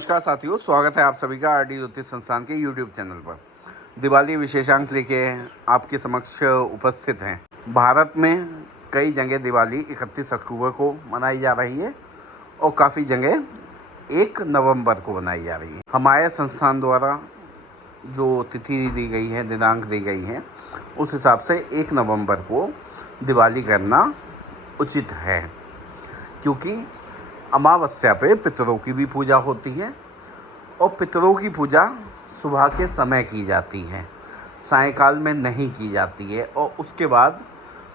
नमस्कार साथियों, स्वागत है आप सभी का आरडी ज्योतिष संस्थान के यूट्यूब चैनल पर। दिवाली विशेषांक लेके आपके समक्ष उपस्थित हैं। भारत में कई जगह दिवाली 31 अक्टूबर को मनाई जा रही है और काफ़ी जगह 1 नवंबर को मनाई जा रही है। हमारे संस्थान द्वारा जो तिथि दी गई है, दिनांक दी गई है, उस हिसाब से 1 नवंबर को दिवाली करना उचित है, क्योंकि अमावस्या पे पितरों की भी पूजा होती है और पितरों की पूजा सुबह के समय की जाती है, सायंकाल में नहीं की जाती है। और उसके बाद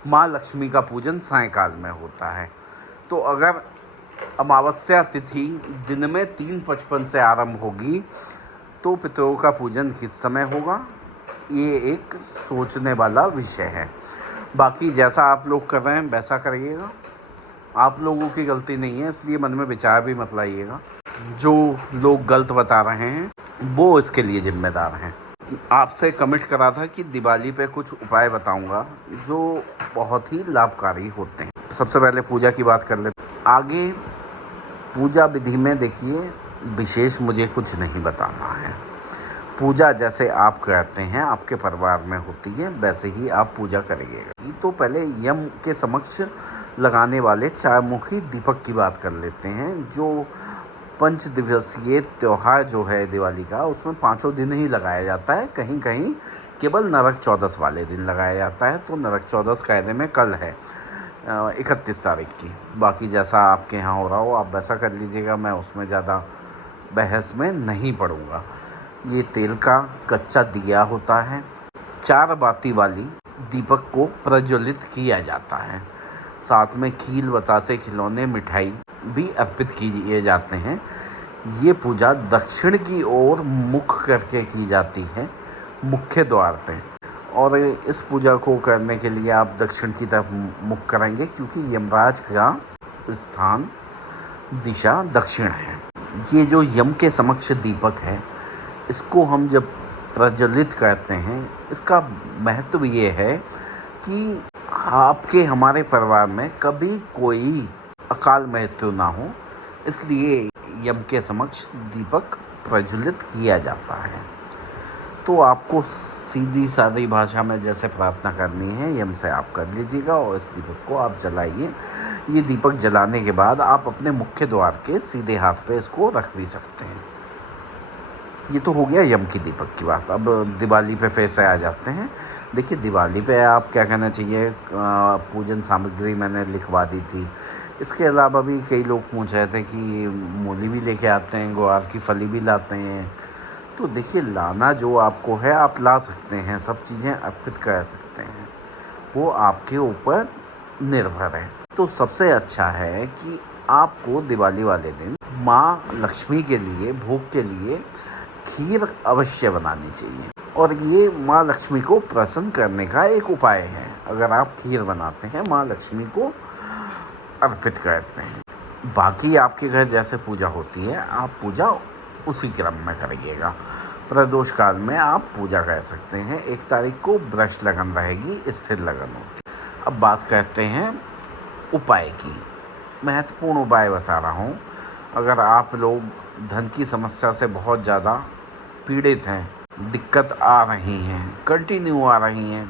माँ लक्ष्मी का पूजन सायंकाल में होता है। तो अगर अमावस्या तिथि दिन में 3:55 से आरंभ होगी तो पितरों का पूजन किस समय होगा, ये एक सोचने वाला विषय है। बाकी जैसा आप लोग कर रहे हैं वैसा करिएगा, आप लोगों की गलती नहीं है, इसलिए मन में विचार भी मत लाइएगा। जो लोग गलत बता रहे हैं वो इसके लिए जिम्मेदार हैं। आपसे कमिट करा था कि दिवाली पे कुछ उपाय बताऊंगा जो बहुत ही लाभकारी होते हैं। सबसे पहले पूजा की बात कर लेते हैं। आगे पूजा विधि में देखिए, विशेष मुझे कुछ नहीं बताना है। पूजा जैसे आप करते हैं, आपके परिवार में होती है, वैसे ही आप पूजा करिएगा। तो पहले यम के समक्ष लगाने वाले 4 मुखी दीपक की बात कर लेते हैं। जो 5 दिवसीय त्यौहार जो है दिवाली का, उसमें 5 दिन ही लगाया जाता है। कहीं कहीं केवल नरक चौदस वाले दिन लगाया जाता है। तो नरक चौदस कायदे में कल है 31 तारीख की। बाकी जैसा आपके यहाँ हो रहा हो आप वैसा कर लीजिएगा, मैं उसमें ज़्यादा बहस में नहीं पड़ूँगा। ये तेल का कच्चा दिया होता है। 4 बाती वाली दीपक को प्रज्वलित किया जाता है। साथ में खील, बतासे, खिलौने, मिठाई भी अर्पित किए जाते हैं। ये पूजा दक्षिण की ओर मुख करके की जाती है, मुख्य द्वार पे। और इस पूजा को करने के लिए आप दक्षिण की तरफ मुख करेंगे, क्योंकि यमराज का स्थान दिशा दक्षिण है। ये जो यम के समक्ष दीपक है, इसको हम जब प्रज्वलित करते हैं, इसका महत्व ये है कि आपके हमारे परिवार में कभी कोई अकाल मृत्यु ना हो, इसलिए यम के समक्ष दीपक प्रज्वलित किया जाता है। तो आपको सीधी सादी भाषा में जैसे प्रार्थना करनी है, यम से आप कर लीजिएगा और इस दीपक को आप जलाइए। ये दीपक जलाने के बाद आप अपने मुख्य द्वार के सीधे हाथ पे इसको रख भी सकते हैं। ये तो हो गया यम की दीपक की बात। अब दिवाली पे फिर से आ जाते हैं। देखिए, दिवाली पे आप क्या कहना चाहिए, पूजन सामग्री मैंने लिखवा दी थी। इसके अलावा भी कई लोग पूछ रहे थे कि मूली भी लेके आते हैं, ग्वार की फली भी लाते हैं। तो देखिए, लाना जो आपको है आप ला सकते हैं, सब चीज़ें अर्पित कर सकते हैं, वो आपके ऊपर निर्भर है। तो सबसे अच्छा है कि आपको दिवाली वाले दिन माँ लक्ष्मी के लिए, भोग के लिए खीर अवश्य बनानी चाहिए। और ये माँ लक्ष्मी को प्रसन्न करने का एक उपाय है। अगर आप खीर बनाते हैं, माँ लक्ष्मी को अर्पित करते हैं। बाकी आपके घर जैसे पूजा होती है, आप पूजा उसी क्रम में करिएगा। प्रदोष काल में आप पूजा कर सकते हैं। 1 तारीख को वृक्ष लगन रहेगी, स्थिर लगन होती है। अब बात करते हैं उपाय की। महत्वपूर्ण उपाय बता रहा हूँ। अगर आप लोग धन की समस्या से बहुत ज़्यादा पीड़ित हैं, दिक्कत आ रही हैं, कंटिन्यू आ रही हैं।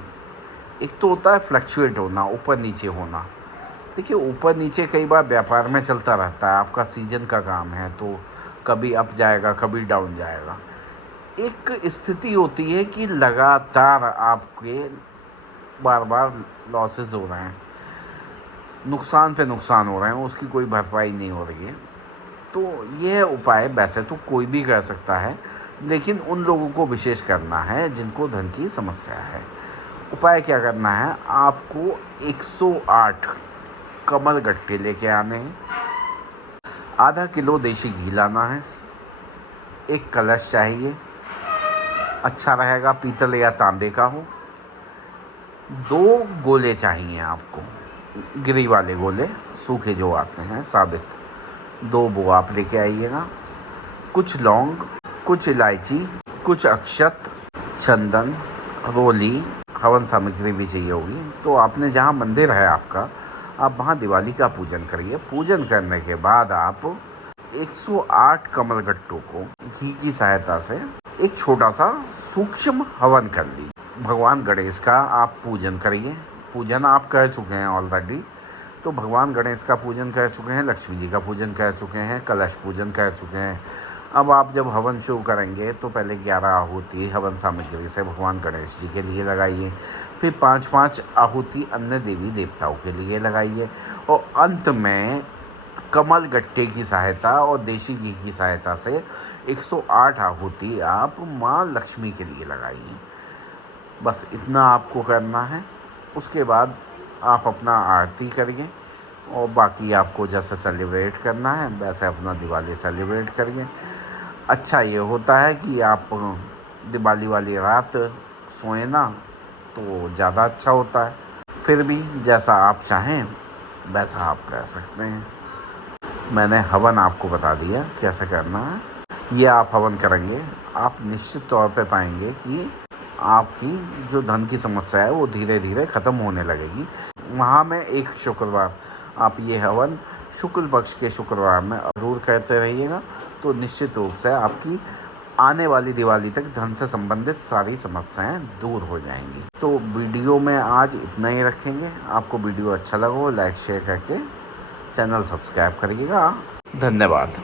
एक तो होता है फ्लक्चुएट होना, ऊपर नीचे होना। देखिए, ऊपर नीचे कई बार व्यापार में चलता रहता है। आपका सीजन का काम है, तो कभी अप जाएगा, कभी डाउन जाएगा। एक स्थिति होती है कि लगातार आपके बार बार लॉसेस हो रहे हैं, नुकसान पे नुकसान हो रहे हैं, उसकी कोई भरपाई नहीं हो रही है। तो यह उपाय वैसे तो कोई भी कर सकता है, लेकिन उन लोगों को विशेष करना है जिनको धन की समस्या है। उपाय क्या करना है, आपको 108 कमल गट्टे लेके आने हैं, आधा किलो देसी घी लाना है, एक कलश चाहिए, अच्छा रहेगा पीतल या तांबे का हो। 2 गोले चाहिए आपको, गिरी वाले गोले, सूखे जो आते हैं साबित, 2 वो आप लेके आइएगा। कुछ लौंग, कुछ इलायची, कुछ अक्षत, चंदन, रोली, हवन सामग्री भी चाहिए होगी। तो आपने जहाँ मंदिर है आपका, आप वहाँ दिवाली का पूजन करिए। पूजन करने के बाद आप 108 कमलगट्टों को घी की सहायता से एक छोटा सा सूक्ष्म हवन कर लीजिए। भगवान गणेश का आप पूजन करिए। पूजन आप कर चुके हैं ऑलरेडी, तो भगवान गणेश का पूजन कर चुके हैं, लक्ष्मी जी का पूजन कर चुके हैं, कलश पूजन कर चुके हैं। अब आप जब हवन शुरू करेंगे तो पहले 11 आहुति हवन सामग्री से भगवान गणेश जी के लिए लगाइए, फिर 5-5 आहुति अन्य देवी देवताओं के लिए लगाइए, और अंत में कमल गट्टे की सहायता और देशी घी की सहायता से 108 आहुति आप माँ लक्ष्मी के लिए लगाइए। बस इतना आपको करना है। उसके बाद आप अपना आरती करिए, और बाकी आपको जैसे सेलिब्रेट करना है वैसे अपना दिवाली सेलिब्रेट करिए। अच्छा ये होता है कि आप दिवाली वाली रात सोए ना तो ज़्यादा अच्छा होता है। फिर भी जैसा आप चाहें वैसा आप कर सकते हैं। मैंने हवन आपको बता दिया कैसे करना है। ये आप हवन करेंगे, आप निश्चित तौर पे पाएंगे कि आपकी जो धन की समस्या है वो धीरे धीरे ख़त्म होने लगेगी। वहाँ में एक शुक्रवार आप ये हवन शुक्ल पक्ष के शुक्रवार में ज़रूर करते रहिएगा, तो निश्चित रूप से आपकी आने वाली दिवाली तक धन से संबंधित सारी समस्याएं दूर हो जाएंगी। तो वीडियो में आज इतना ही रखेंगे। आपको वीडियो अच्छा लगा हो लाइक शेयर करके चैनल सब्सक्राइब करिएगा। धन्यवाद।